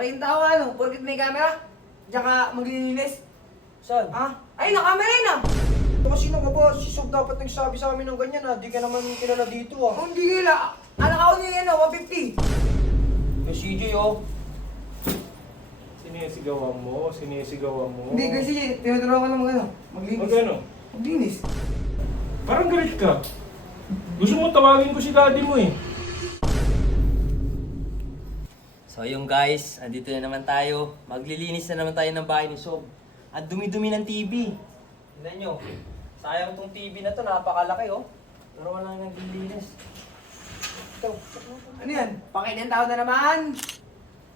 Pakita ko ano, porkit may camera, diyan ka maglilinis. Saan? Ha? Ay, nakamera yun ah! Kasi sino ka ba? Si Sob dapat nagsabi sa amin ng ganyan ha. Di ka naman kilala dito ah. Kung di nila, anak ako niya yan 150. Yung CJ oh. Sinisigawan mo, sinisigawan mo. Hindi, kasi tinuturo ko ng ano, maglinis. Magano? Maglinis. Parang galit ka. Gusto mo tawagin ko si daddy mo eh. So yung guys, andito na naman tayo. Maglilinis na naman tayo ng bahay ni Sob. At dumi-dumi ng TV. Tignan nyo. Sayang tong TV na to, napakalaki oh. Pero wala nang naglilinis. Ito. Ano yan? Pakita tao na naman.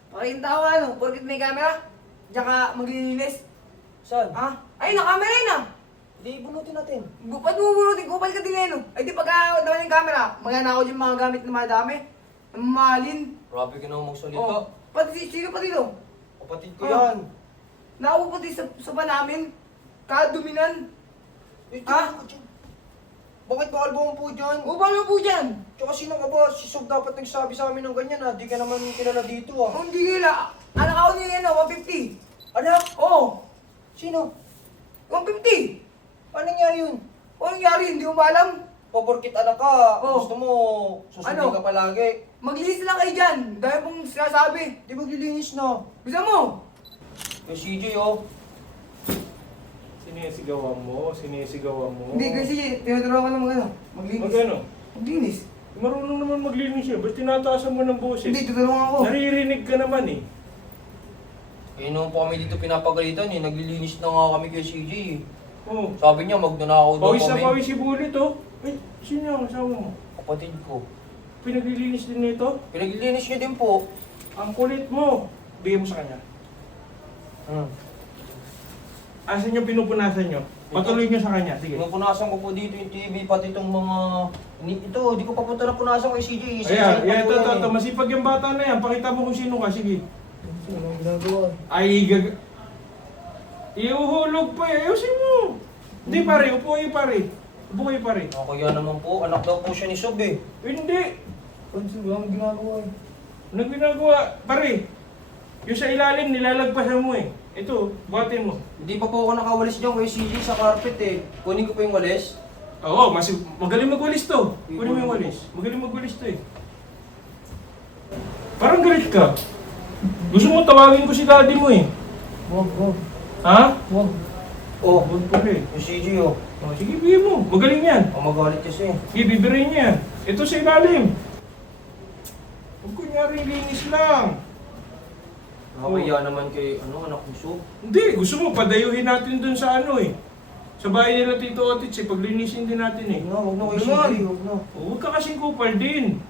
Pakita tao ano, porkit may camera, diyan ka maglilinis. Saan? Ha? Ay, nakamera yun ah! Di bunutin natin. Ba't bubulutin? Kupal ka din eh no? Ay di pagka naman yung camera, magnanakaw yung mga gamit na madami. Ang mahalin. Grabe ka naman magsalita. Oh. Pati sino pa dito? Kapatid ko Oh. yan. Naupo pati sa ba namin? Kaduminan. Eh, Ah? tingnan ka dyan. Bakit bawal bumampo dyan? Upal mo po dyan. Tsaka sino ka ba? Si Sob dapat nagsabi sa amin ng ganyan ha. Di ka naman kilala dito ah. Kung di nila, anak ako niya yan 150. Anak? Oo. Sino? 150. Paano nangyari yun? O nangyari, hindi mo ba alam? O porkit anak ka, Oh. gusto mo susundin Ano? ka palagi. Maglinis lang kayo dyan. Dahil pong sinasabi. Di maglilinis na. Gusto mo? Yung CJ oh. Sinisigawan mo, sinisigawan mo. Hindi, kasi tinuturo ko ng ano, maglinis. Magano? Maglinis. Marunong naman maglinis siya. Ba't tinataasan mo ng boses? Hindi, tutulungan ko. Naririnig ka naman eh. Eh noon po kami dito pinapagalitan eh. Naglilinis na nga kami kay CJ eh. Oh. Sabi niya magnanakaw daw Pawis na kami. pawis si Bulit oh. Ay, sino yung asawa mo? Kapatid ko. Pinaglilinis din nito? Pinaglilinis niya din po. Ang kulit mo. Bigyan mo sa kanya. Asan yung pinupunasan nyo? Patuloy nyo sa kanya. Sige. Pinupunasan ko po dito yung TV, pati itong mga... Ito, di ko pa po ito napunasan kay CJ. Ayan, ito. Masipag yung bata na yan. Pakita mo kung sino ka. Sige. Anong ginagawa? Ay, iuhulog pa eh. Ayusin mo. Hindi pare, upo kayo pare. Upo kayo pare. Kaya naman po, anak daw po siya ni Sob eh. Hindi. Anong ginagawa eh? Anong ginagawa? Pare, yung sa ilalim, nilalagpasan mo eh. Ito, buhatin mo. Hindi pa po ako nakawalis dyan kay CJ sa carpet eh. Kunin ko pa yung walis. Oo, magaling magwalis to. Kunin mo yung walis. Magaling magwalis to eh. Parang galit ka. Gusto mo tawagin ko si daddy mo eh. Wag. Ha? Wag. Oh, Huwag pa eh. yung CJ oh. Oh, sige, bigyan mo. Magaling yan. Ang magalit kasi. Sige, bibirin niya. Ito sa ilalim. Huwag kunyari linis lang. Nakakaya naman kay anak ni Sob. Hindi, gusto mo padayuhin natin dun sa ano eh. Sa bahay nila Tito Otis eh, paglinisin din natin eh. Huwag na kay Naman. CJ, huwag na. Huwag ka kasing kupal din.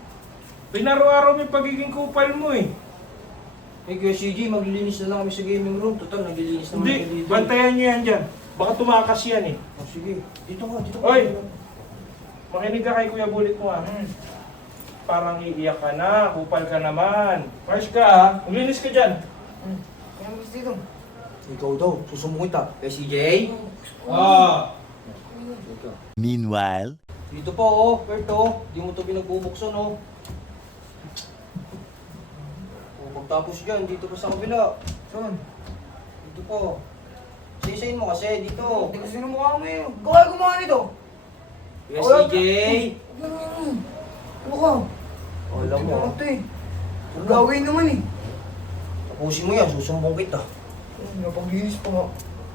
Pinaraw-araw may pagiging kupal mo eh. Eh kaya CJ, maglilinis na lang kami sa gaming room. Total, naglilinis naman Hindi, kami dito. bantayan niyo yan dyan. Baka tumakas yan eh. Oh, sige, dito ka. Oy! Makinig ka kay Kuya Bulit mo ah. Parang iiyak ka na, kupal ka naman. Mars ka ah, maglinis ka dyan. Kaya mo gusto dito. Ikaw daw, susumungit ah. Kaya CJ? Ah! Meanwhile, Dito pa oh, Perto. Di mo ito pinagbubuksan oh. Oh, pagtapos dyan, dito pa sa kabila. Saan? Dito pa. Sisayin mo kasi, dito. Hindi kasi mukha mo eh. Gawal gumawa nito. Kaya CJ? Ano ka? Oh, alam mo. Ito eh. Gawin naman eh. Tapusin mo yan, susumbong kita. Napaglinis pa nga.